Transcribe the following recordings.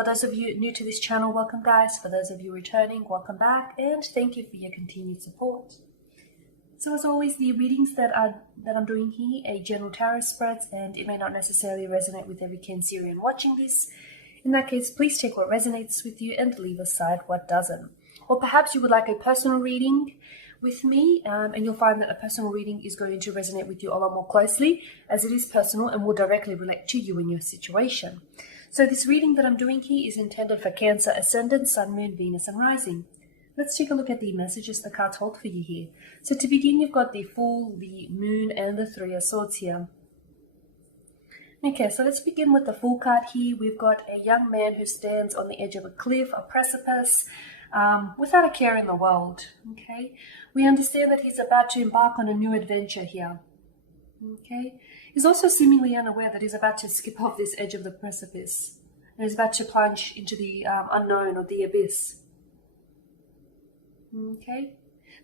For those of you new to this channel, welcome guys. For those of you returning, welcome back, and thank you for your continued support. So as always, the readings that I'm doing here are general tarot spreads, and it may not necessarily resonate with every Cancerian watching this. In that case, please take what resonates with you and leave aside what doesn't. Or perhaps you would like a personal reading with me, and you'll find that a personal reading is going to resonate with you a lot more closely, as it is personal and will directly relate to you and your situation. So this reading that I'm doing here is intended for Cancer Ascendant, Sun, Moon, Venus and Rising. Let's take a look at the messages the cards hold for you here. So to begin, you've got the Fool, the Moon and the Three of Swords here. Okay, so let's begin with the Fool card here. We've got a young man who stands on the edge of a cliff, a precipice, without a care in the world. Okay, we understand that he's about to embark on a new adventure here. Okay, he's also seemingly unaware that he's about to skip off this edge of the precipice and is about to plunge into the unknown or the abyss. Okay,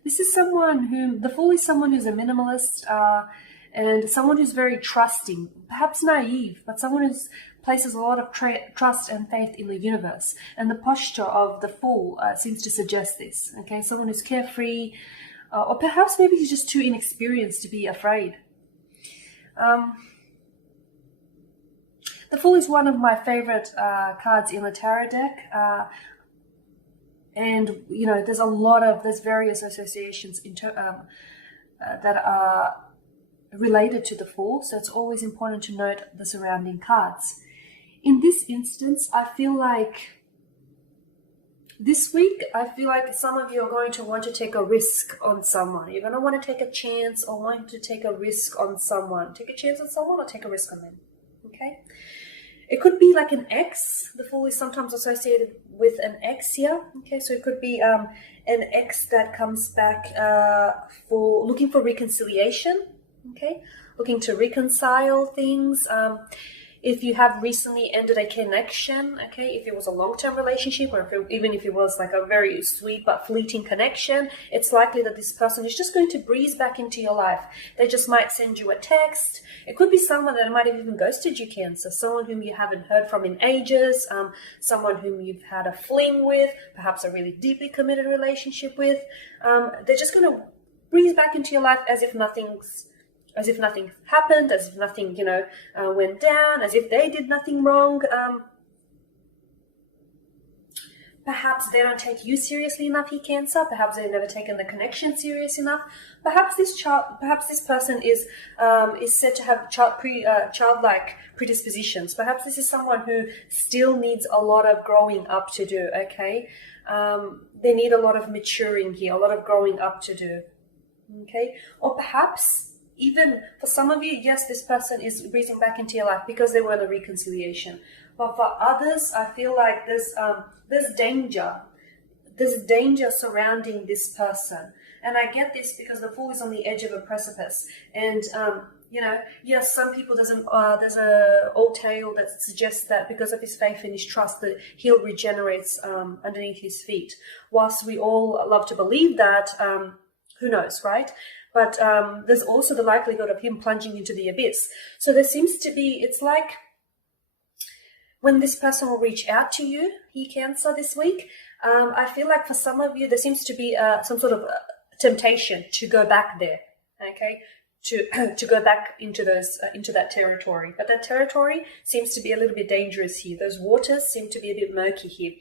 this is someone who, the Fool is someone who's a minimalist and someone who's very trusting, perhaps naive, but someone who places a lot of trust and faith in the universe. And the posture of the Fool seems to suggest this. Okay, someone who's carefree, or perhaps maybe he's just too inexperienced to be afraid. The Fool is one of my favorite cards in the tarot deck. And, you know, there's various associations that are related to the Fool, so it's always important to note the surrounding cards. In this instance, I feel like this week, some of you are going to want to take a risk on someone. You're going to want to take a chance or want to take a risk on someone. Take a chance on someone or take a risk on them, okay? It could be like an ex. The Fool is sometimes associated with an ex here. Okay, so it could be an ex that comes back for looking for reconciliation. Okay, looking to reconcile things. If you have recently ended a connection, okay, if it was a long-term relationship or even if it was like a very sweet but fleeting connection, it's likely that this person is just going to breeze back into your life. They just might send you a text. It could be someone that might have even ghosted you, Cancer, someone whom you haven't heard from in ages, someone whom you've had a fling with, perhaps a really deeply committed relationship with. They're just going to breeze back into your life as if nothing happened, as if nothing, went down, as if they did nothing wrong. Perhaps they don't take you seriously enough, he Cancer. Perhaps they've never taken the connection serious enough. Perhaps this person is said to have childlike predispositions. Perhaps this is someone who still needs a lot of growing up to do. Okay, they need a lot of maturing here, a lot of growing up to do. Okay, or perhaps even for some of you, yes, this person is breezing back into your life because they were in a reconciliation. But for others, I feel like there's danger. There's danger surrounding this person. And I get this because the Fool is on the edge of a precipice. And, yes, some people there's an old tale that suggests that because of his faith and his trust that he'll regenerate underneath his feet. Whilst we all love to believe that, who knows, right? But there's also the likelihood of him plunging into the abyss. So there seems to be, it's like when this person will reach out to you, he Cancer, this week, I feel like for some of you, there seems to be some sort of temptation to go back there, okay? To go back into that territory. But that territory seems to be a little bit dangerous here. Those waters seem to be a bit murky here.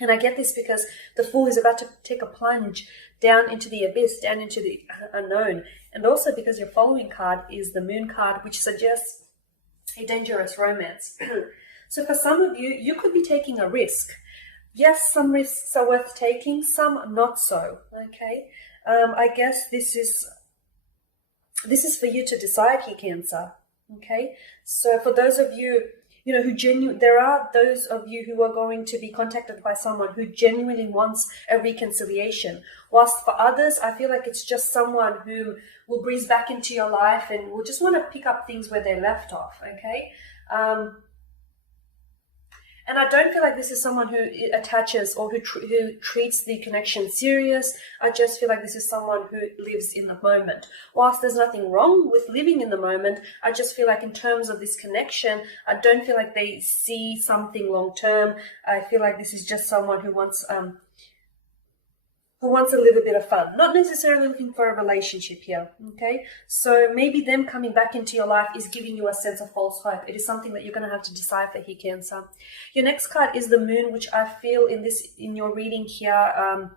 And I get this because the Fool is about to take a plunge down into the abyss, down into the unknown. And also because your following card is the Moon card, which suggests a dangerous romance. So for some of you, you could be taking a risk. Yes, some risks are worth taking, some not so, okay? I guess this is for you to decide here, Cancer, okay? So for those of you, there are those of you who are going to be contacted by someone who genuinely wants a reconciliation. Whilst for others, I feel like it's just someone who will breeze back into your life and will just want to pick up things where they left off, okay? And I don't feel like this is someone who attaches or who treats the connection serious. I just feel like this is someone who lives in the moment. Whilst there's nothing wrong with living in the moment, I just feel like in terms of this connection, I don't feel like they see something long term. I feel like this is just someone who wants a little bit of fun, not necessarily looking for a relationship here, okay? So maybe them coming back into your life is giving you a sense of false hope. It is something that you're going to have to decipher here, Cancer. Your next card is the Moon, which I feel in your reading here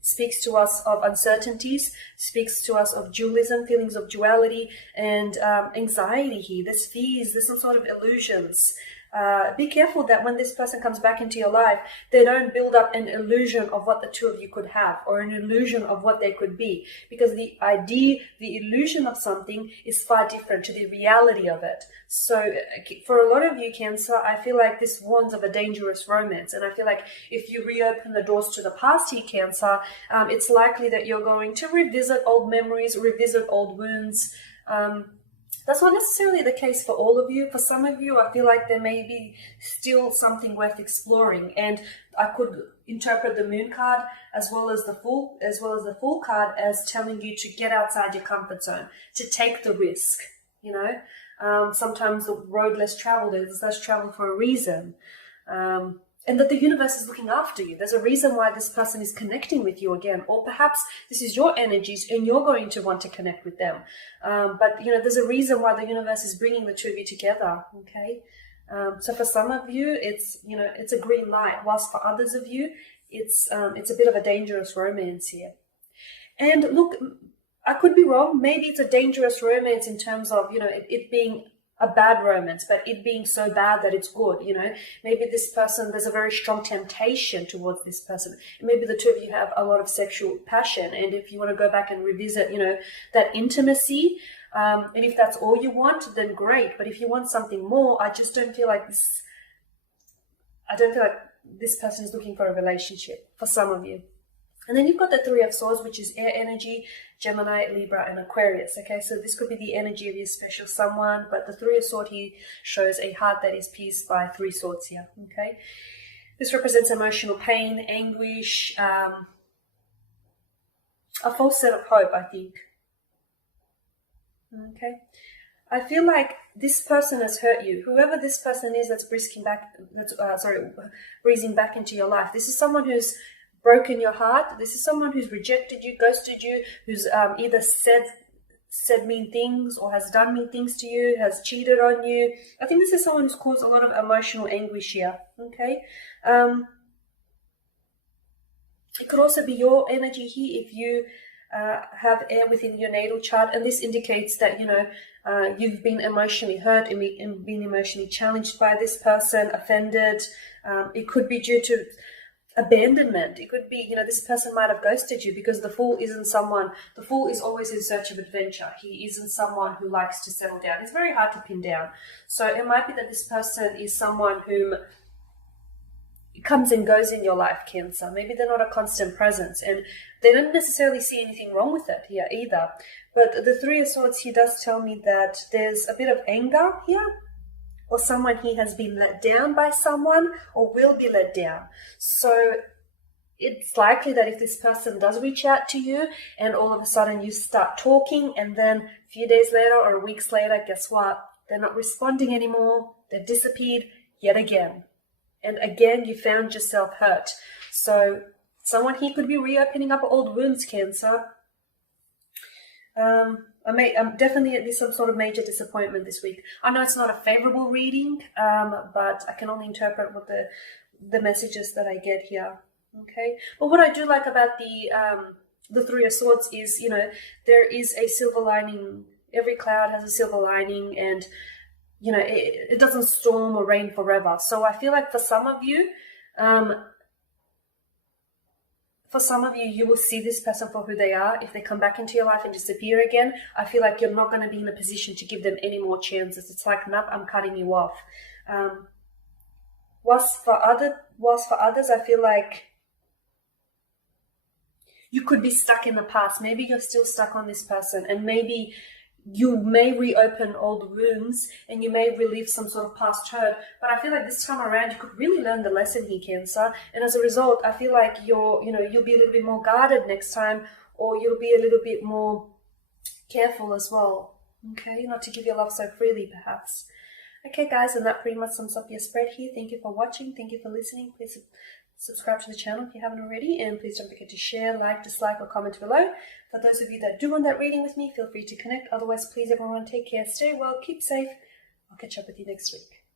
speaks to us of uncertainties, speaks to us of dualism, feelings of duality, and anxiety here. There's fears, there's some sort of illusions. Be careful that when this person comes back into your life, they don't build up an illusion of what the two of you could have, or an illusion of what they could be, because the illusion of something is far different to the reality of it. So for a lot of you, Cancer, I feel like this warns of a dangerous romance, and I feel like if you reopen the doors to the past here, Cancer, it's likely that you're going to revisit old memories, revisit old wounds. That's not necessarily the case for all of you. For some of you, I feel like there may be still something worth exploring, and I could interpret the Moon card as well as the Fool card as telling you to get outside your comfort zone, to take the risk. You know, sometimes the road less traveled is less traveled for a reason. And that the universe is looking after you. There's a reason why this person is connecting with you again, or perhaps this is your energies and you're going to want to connect with them. But you know, there's a reason why the universe is bringing the two of you together. Okay, so for some of you, it's a green light, whilst for others of you, it's a bit of a dangerous romance here. And look, I could be wrong. Maybe it's a dangerous romance in terms of it being a bad romance, but it being so bad that it's good. Maybe this person, there's a very strong temptation towards this person. Maybe the two of you have a lot of sexual passion, and if you want to go back and revisit that intimacy, and if that's all you want, then great. But if you want something more, I don't feel like this person is looking for a relationship for some of you. And then you've got the Three of Swords, which is air energy, Gemini, Libra, and Aquarius. Okay, so this could be the energy of your special someone, but the Three of Swords here shows a heart that is pierced by three swords here. Okay, this represents emotional pain, anguish, a false sense of hope, I think. Okay, I feel like this person has hurt you. Whoever this person is that's breezing back into your life. This is someone who's broken your heart. This is someone who's rejected you, ghosted you, who's either said mean things or has done mean things to you, has cheated on you. I think this is someone who's caused a lot of emotional anguish here. Okay, it could also be your energy here if you have air within your natal chart, and this indicates that you've been emotionally hurt and been emotionally challenged by this person, offended. It could be due to abandonment. It could be, this person might have ghosted you, because the Fool is always in search of adventure. He isn't someone who likes to settle down. It's very hard to pin down. So it might be that this person is someone whom comes and goes in your life, Cancer. Maybe they're not a constant presence, and they don't necessarily see anything wrong with it here either. But the Three of Swords here does tell me that there's a bit of anger here, or someone here has been let down by someone or will be let down. So it's likely that if this person does reach out to you and all of a sudden you start talking, and then a few days later or weeks later, guess what? They're not responding anymore. They've disappeared yet again. And again, you found yourself hurt. So someone here could be reopening up old wounds, Cancer. Definitely at least some sort of major disappointment this week. I know it's not a favorable reading, but I can only interpret what the messages that I get here. Okay, but what I do like about the Three of Swords is, there is a silver lining. Every cloud has a silver lining, and it doesn't storm or rain forever. So I feel like for some of you, you will see this person for who they are. If they come back into your life and disappear again, I feel like you're not going to be in a position to give them any more chances. It's like, nope, I'm cutting you off. Whilst for others, I feel like you could be stuck in the past. Maybe you're still stuck on this person, and maybe you may reopen old wounds and you may relieve some sort of past hurt. But I feel like this time around you could really learn the lesson here, Cancer. And as a result, I feel like you'll be a little bit more guarded next time, or you'll be a little bit more careful as well. Okay, not to give your love so freely, perhaps. Okay, guys, and that pretty much sums up your spread here. Thank you for watching. Thank you for listening. Please subscribe to the channel if you haven't already, and please don't forget to share, like, dislike, or comment below. For those of you that do want that reading with me, feel free to connect. Otherwise, please everyone, take care, stay well, keep safe. I'll catch up with you next week.